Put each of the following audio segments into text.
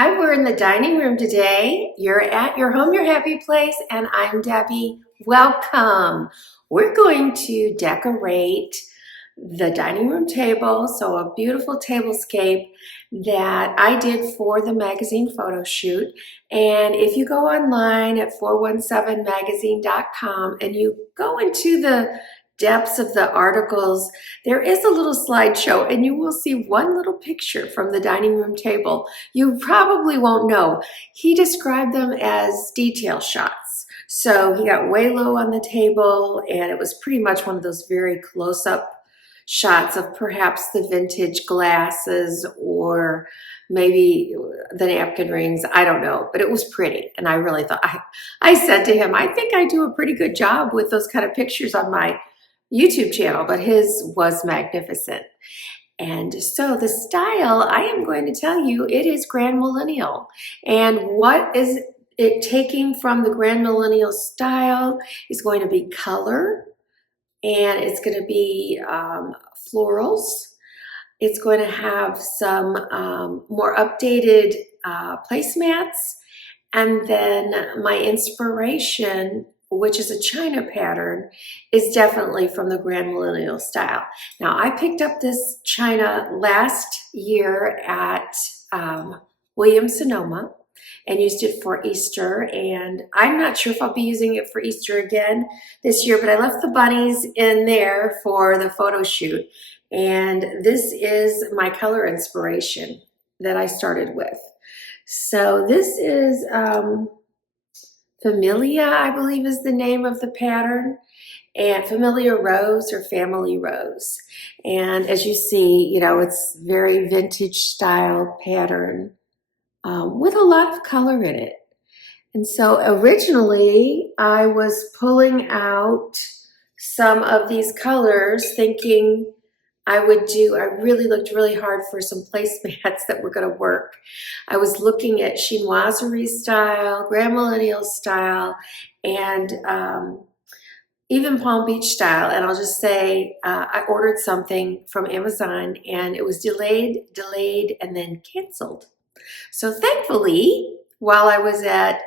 Hi, we're in the dining room today. You're at your home, your happy place, and I'm Debbie. Welcome. We're going to decorate the dining room table, so a beautiful tablescape that I did for the magazine photo shoot. And if you go online at 417magazine.com and you go into the depths of the articles, there is a little slideshow and you will see one little picture from the dining room table. You probably won't know. He described them as detail shots. So he got way low on the table and it was pretty much one of those very close-up shots of perhaps the vintage glasses or maybe the napkin rings. I don't know, but it was pretty. And I really thought, I said to him, I think I do a pretty good job with those kind of pictures on my YouTube channel, but his was magnificent. And so the style, I am going to tell you, it is Grand Millennial. And what is it taking from the Grand Millennial style is going to be color, and it's going to be florals. It's going to have some more updated placemats, and then my inspiration, which is a China pattern, is definitely from the Grand Millennial style. Now, I picked up this China last year at Williams-Sonoma and used it for Easter, and I'm not sure if I'll be using it for Easter again this year, but I left the bunnies in there for the photo shoot, and this is my color inspiration that I started with. So this is Familia, I believe is the name of the pattern, and Familia Rose or Family Rose. And as you see, you know, it's very vintage style pattern with a lot of color in it. And so originally I was pulling out some of these colors thinking I really looked really hard for some placemats that were going to work. I was looking at chinoiserie style, Grand Millennial style, and even Palm Beach style. And I'll just say I ordered something from Amazon and it was delayed, and then canceled. So thankfully, while I was at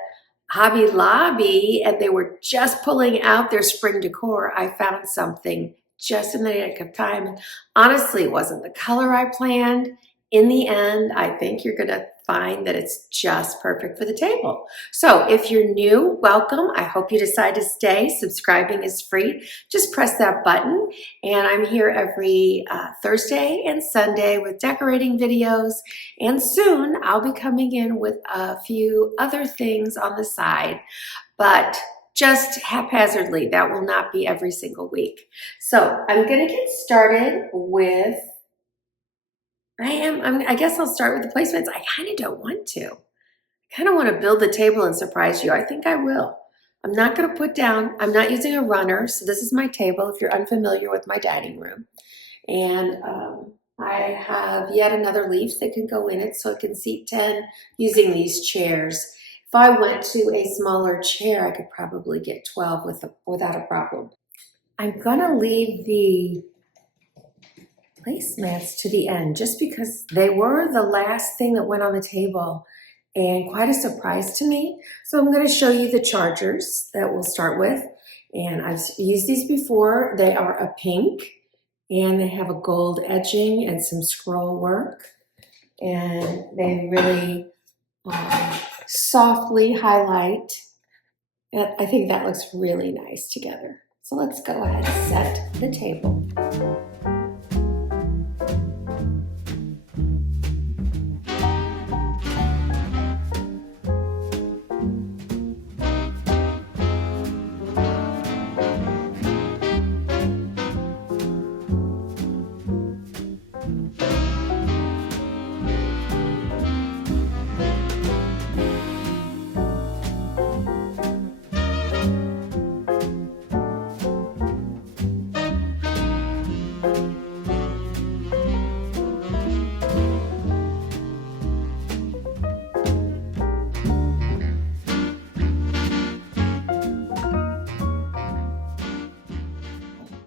Hobby Lobby and they were just pulling out their spring decor, I found something just in the nick of time. And honestly, it wasn't the color I planned. In the end, I think you're gonna find that it's just perfect for the table. So if you're new, welcome. I hope you decide to stay. Subscribing is free. Just press that button. And I'm here every Thursday and Sunday with decorating videos. And soon I'll be coming in with a few other things on the side. But just haphazardly, that will not be every single week. So I'm gonna get started with, I guess I'll start with the placemats. I kind of don't want to. I kind of want to build the table and surprise you. I think I will. I'm not going to put down, I'm not using a runner. So this is my table if you're unfamiliar with my dining room. And I have yet another leaf that can go in it so it can seat 10 using these chairs. If I went to a smaller chair, I could probably get 12 without a problem. I'm going to leave the placemats to the end just because they were the last thing that went on the table and quite a surprise to me. So I'm going to show you the chargers that we'll start with. And I've used these before. They are a pink and they have a gold edging and some scroll work. And they really softly highlight. And I think that looks really nice together. So let's go ahead and set the table.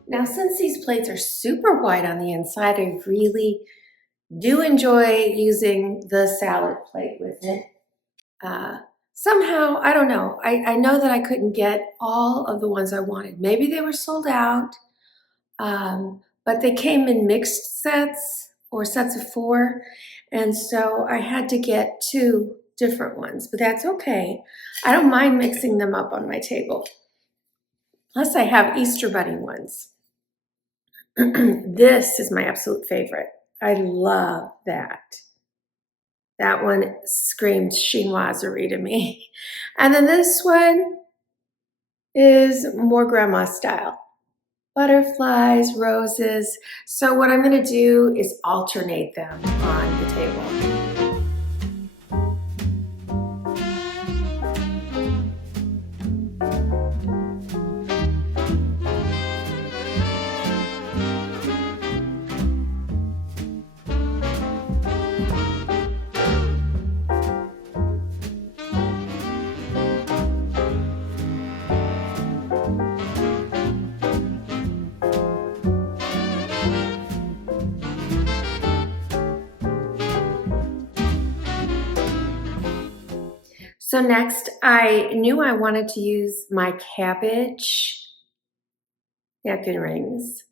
Now, since these plates are super white on the inside, I really Do enjoy using the salad plate with it. Somehow, I don't know. I know that I couldn't get all of the ones I wanted. Maybe they were sold out, but they came in mixed sets or sets of 4. And so I had to get 2 different ones, but that's okay. I don't mind mixing them up on my table. Plus I have Easter Bunny ones. This is my absolute favorite. I love that. That one screams chinoiserie to me. And then this one is more grandma style. Butterflies, roses. So what I'm gonna do is alternate them on the table. So next, I knew I wanted to use my cabbage napkin rings.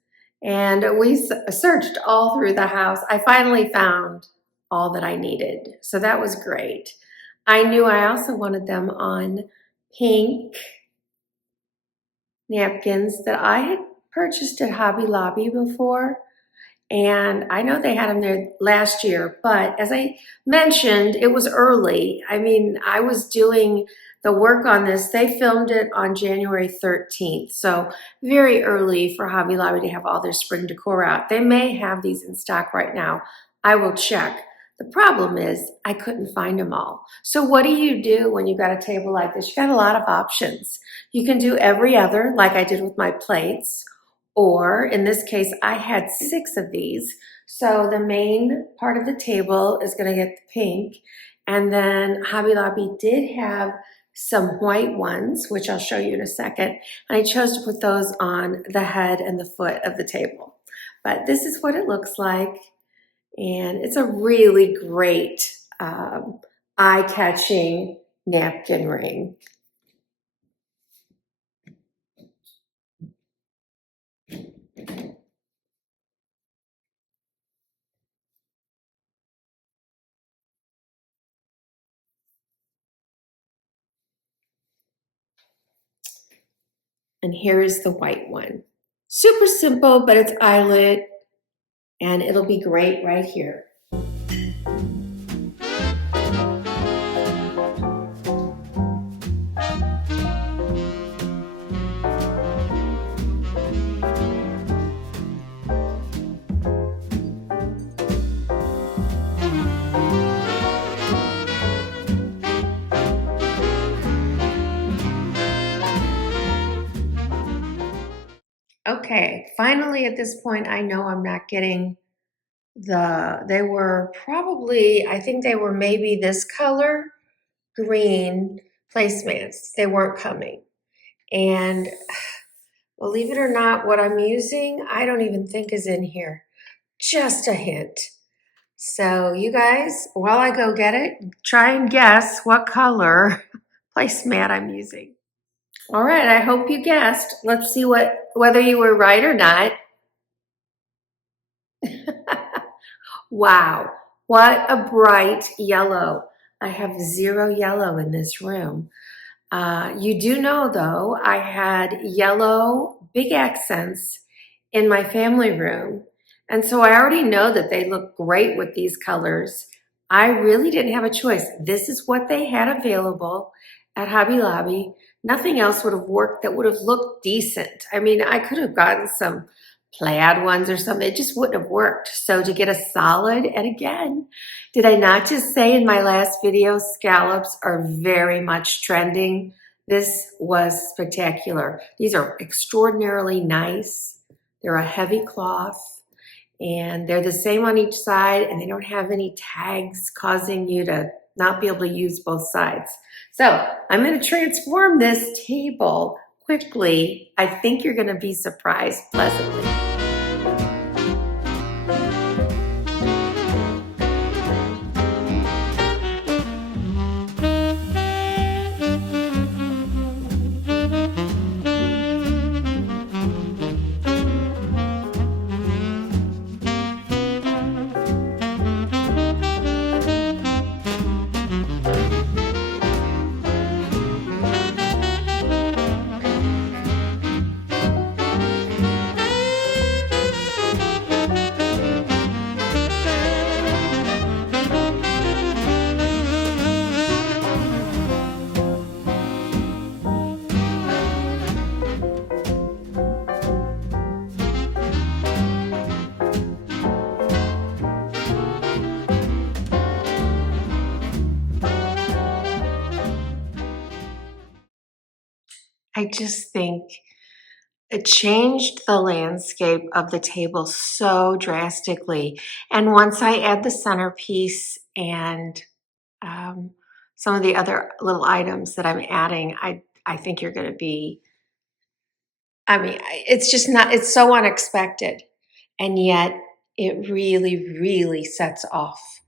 And we searched all through the house. I finally found all that I needed. So that was great. I knew I also wanted them on pink napkins that I had purchased at Hobby Lobby before. And I know they had them there last year, but as I mentioned, it was early. I mean, I was doing the work on this. They filmed it on January 13th, so very early for Hobby Lobby to have all their spring decor out. They may have these in stock right now. I will check. The problem is I couldn't find them all. So what do you do when you've got a table like this? You got a lot of options. You can do every other, like I did with my plates. Or in this case, I had 6 of these. So the main part of the table is gonna get the pink. And then Hobby Lobby did have some white ones, which I'll show you in a second. And I chose to put those on the head and the foot of the table. But this is what it looks like. And it's a really great eye-catching napkin ring. And here is the white one. Super simple, but it's eyelet, and it'll be great right here. Okay, finally at this point, I know I'm not getting they were probably, I think they were maybe this color, green placemats. They weren't coming. And believe it or not, what I'm using, I don't even think is in here. Just a hint. So you guys, while I go get it, try and guess what color placemat I'm using. All right, I hope you guessed. Let's see whether you were right or not. Wow, what a bright yellow. I have 0 yellow in this room. You do know though, I had yellow big accents in my family room. And so I already know that they look great with these colors. I really didn't have a choice. This is what they had available at Hobby Lobby. Nothing else would have worked that would have looked decent. I mean, I could have gotten some plaid ones or something. It just wouldn't have worked. So to get a solid, and again, did I not just say in my last video, scallops are very much trending? This was spectacular. These are extraordinarily nice. They're a heavy cloth and they're the same on each side and they don't have any tags causing you to not be able to use both sides. So I'm going to transform this table quickly. I think you're going to be surprised pleasantly. I just think it changed the landscape of the table so drastically. And once I add the centerpiece and some of the other little items that I'm adding, I think you're going to be, I mean, it's just not, it's so unexpected. And yet it really, really sets off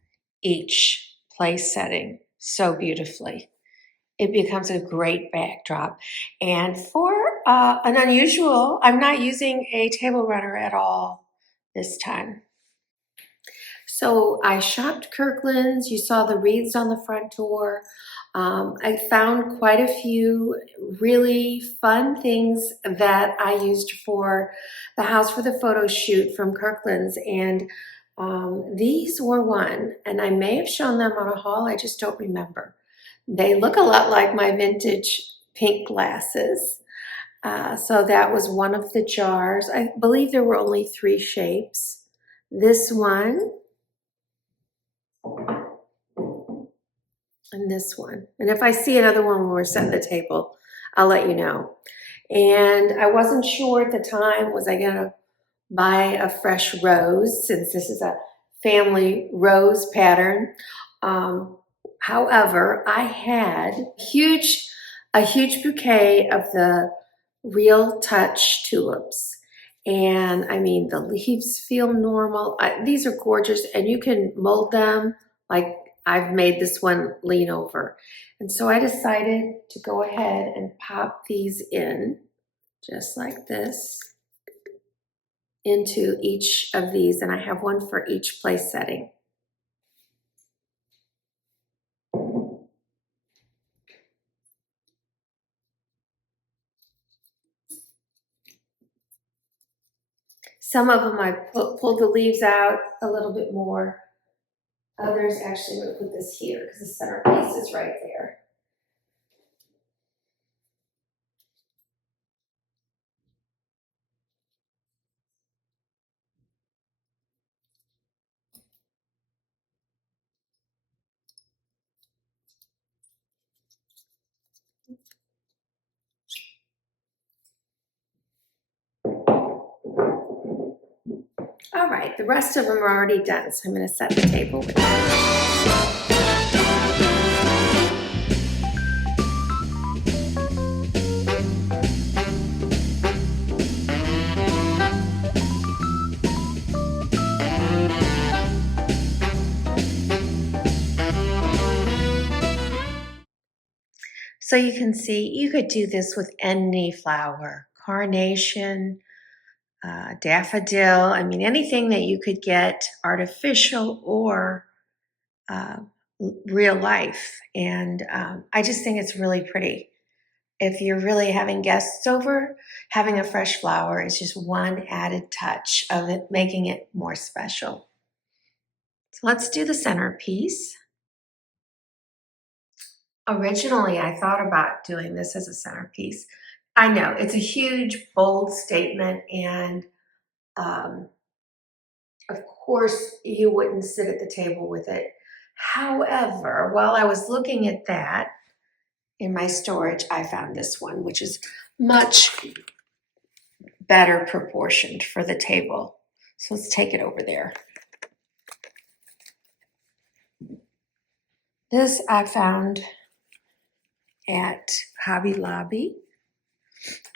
each place setting so beautifully. It becomes a great backdrop. And for an unusual, I'm not using a table runner at all this time. So I shopped Kirkland's. You saw the wreaths on the front door. I found quite a few really fun things that I used for the house for the photo shoot from Kirkland's. And these were one, and I may have shown them on a haul, I just don't remember. They look a lot like my vintage pink glasses. So that was one of the jars. I believe there were only 3 shapes. This one, and this one. And if I see another one when we're setting the table, I'll let you know. And I wasn't sure at the time, was I gonna buy a fresh rose, since this is a family rose pattern. However, I had a huge bouquet of the Real Touch tulips. And I mean, the leaves feel normal. These are gorgeous, and you can mold them like I've made this one lean over. And so I decided to go ahead and pop these in just like this into each of these, and I have one for each place setting. Some of them I pulled the leaves out a little bit more. Others, actually, I'm going to put this here because the centerpiece is right there. All right, the rest of them are already done, so I'm going to set the table with them. So you can see, you could do this with any flower, carnation, daffodil. I mean, anything that you could get artificial or real life. And I just think it's really pretty. If you're really having guests over, having a fresh flower is just one added touch of it, making it more special. So let's do the centerpiece. Originally, I thought about doing this as a centerpiece. I know it's a huge, bold statement, and of course, you wouldn't sit at the table with it. However, while I was looking at that in my storage, I found this one, which is much better proportioned for the table. So let's take it over there. This I found at Hobby Lobby.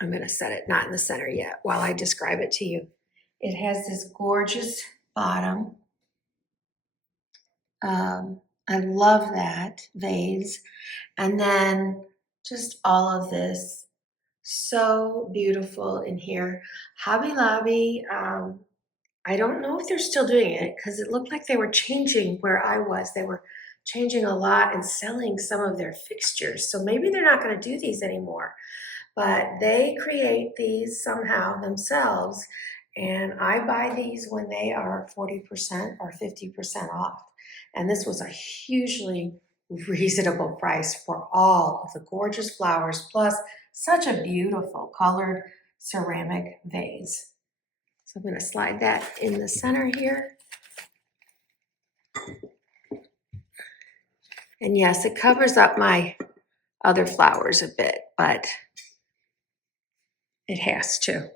I'm going to set it not in the center yet while I describe it to you. It has this gorgeous bottom. I love that vase. And then just all of this, so beautiful in here. Hobby Lobby, I don't know if they're still doing it because it looked like they were changing where I was. They were changing a lot and selling some of their fixtures. So maybe they're not going to do these anymore. But they create these somehow themselves. And I buy these when they are 40% or 50% off. And this was a hugely reasonable price for all of the gorgeous flowers, plus such a beautiful colored ceramic vase. So I'm going to slide that in the center here. And yes, it covers up my other flowers a bit, but It has to.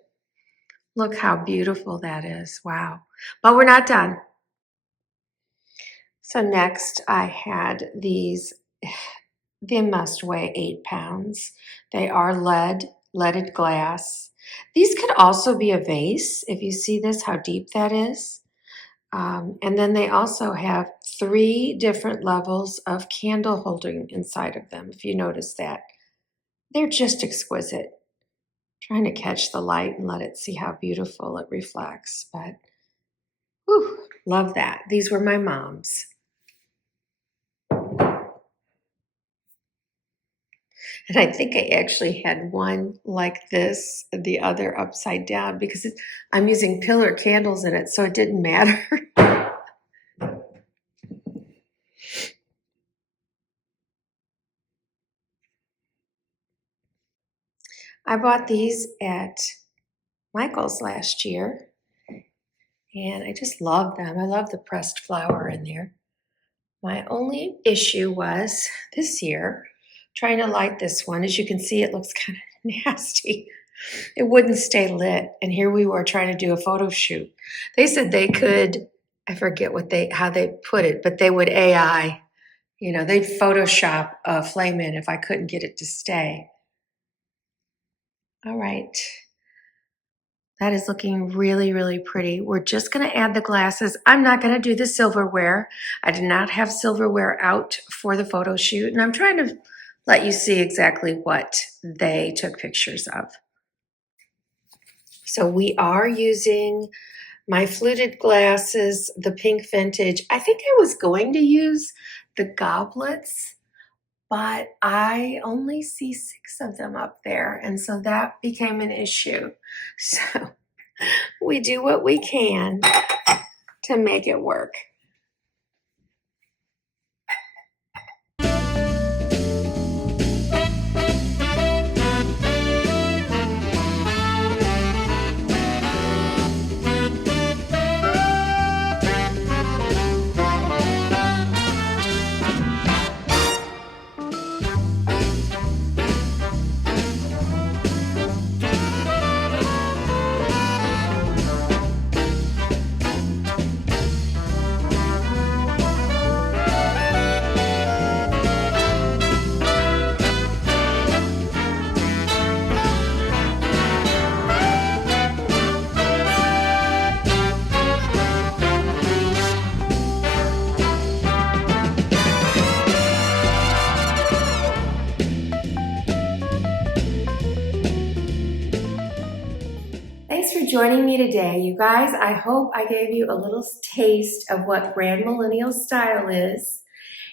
Look how beautiful that is. Wow. But we're not done. So next I had these. They must weigh 8 pounds. They are leaded glass. These could also be a vase. If you see this, how deep that is. And then they also have 3 different levels of candle holding inside of them, if you notice that. They're just exquisite. Trying to catch the light and let it see how beautiful it reflects. But, whew, love that. These were my mom's. And I think I actually had one like this, the other upside down, because I'm using pillar candles in it, so it didn't matter. I bought these at Michael's last year, and I just love them. I love the pressed flower in there. My only issue was this year trying to light this one. As you can see, it looks kind of nasty. It wouldn't stay lit, and here we were trying to do a photo shoot. They said they could, I forget how they put it, but they would AI, they'd Photoshop a flame in if I couldn't get it to stay. All right. That is looking really, really pretty. We're just going to add the glasses. I'm not going to do the silverware. I did not have silverware out for the photo shoot, and I'm trying to let you see exactly what they took pictures of. So we are using my fluted glasses, the pink vintage. I think I was going to use the goblets, but I only see 6 of them up there, and so that became an issue. So we do what we can to make it work. Thanks for joining me today, you guys. I hope I gave you a little taste of what Grand Millennial Style is.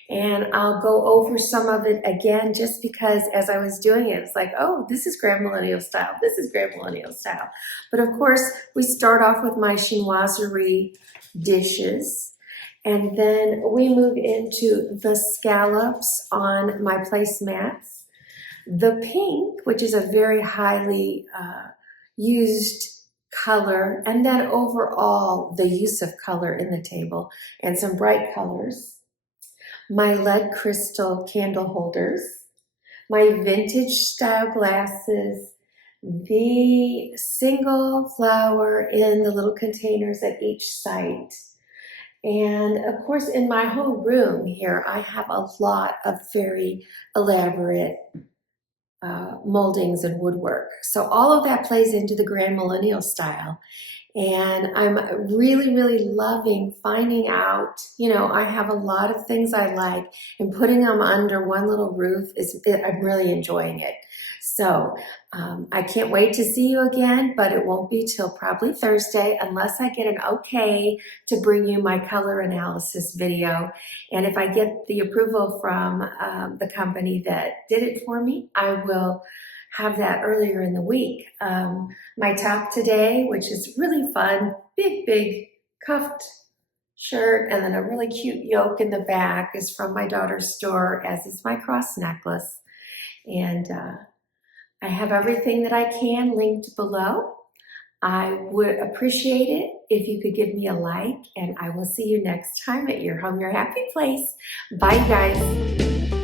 And I'll go over some of it again just because as I was doing it, it's like, oh, this is Grand Millennial Style. This is Grand Millennial Style. But of course, we start off with my chinoiserie dishes. And then we move into the scallops on my placemats. The pink, which is a very highly used color, and then overall the use of color in the table and some bright colors. My lead crystal candle holders, my vintage style glasses, the single flower in the little containers at each site. And of course, in my whole room here, I have a lot of very elaborate moldings and woodwork. So all of that plays into the Grand Millennial Style. And I'm really, really loving finding out, I have a lot of things I like, and putting them under one little roof I'm really enjoying it. So I can't wait to see you again, but it won't be till probably Thursday unless I get an okay to bring you my color analysis video. And if I get the approval from the company that did it for me, I will have that earlier in the week. My top today, which is really fun, big cuffed shirt, and then a really cute yoke in the back, is from my daughter's store, as is my cross necklace. And I have everything that I can linked below. I would appreciate it if you could give me a like, and I will see you next time at your home, your happy place. Bye, guys.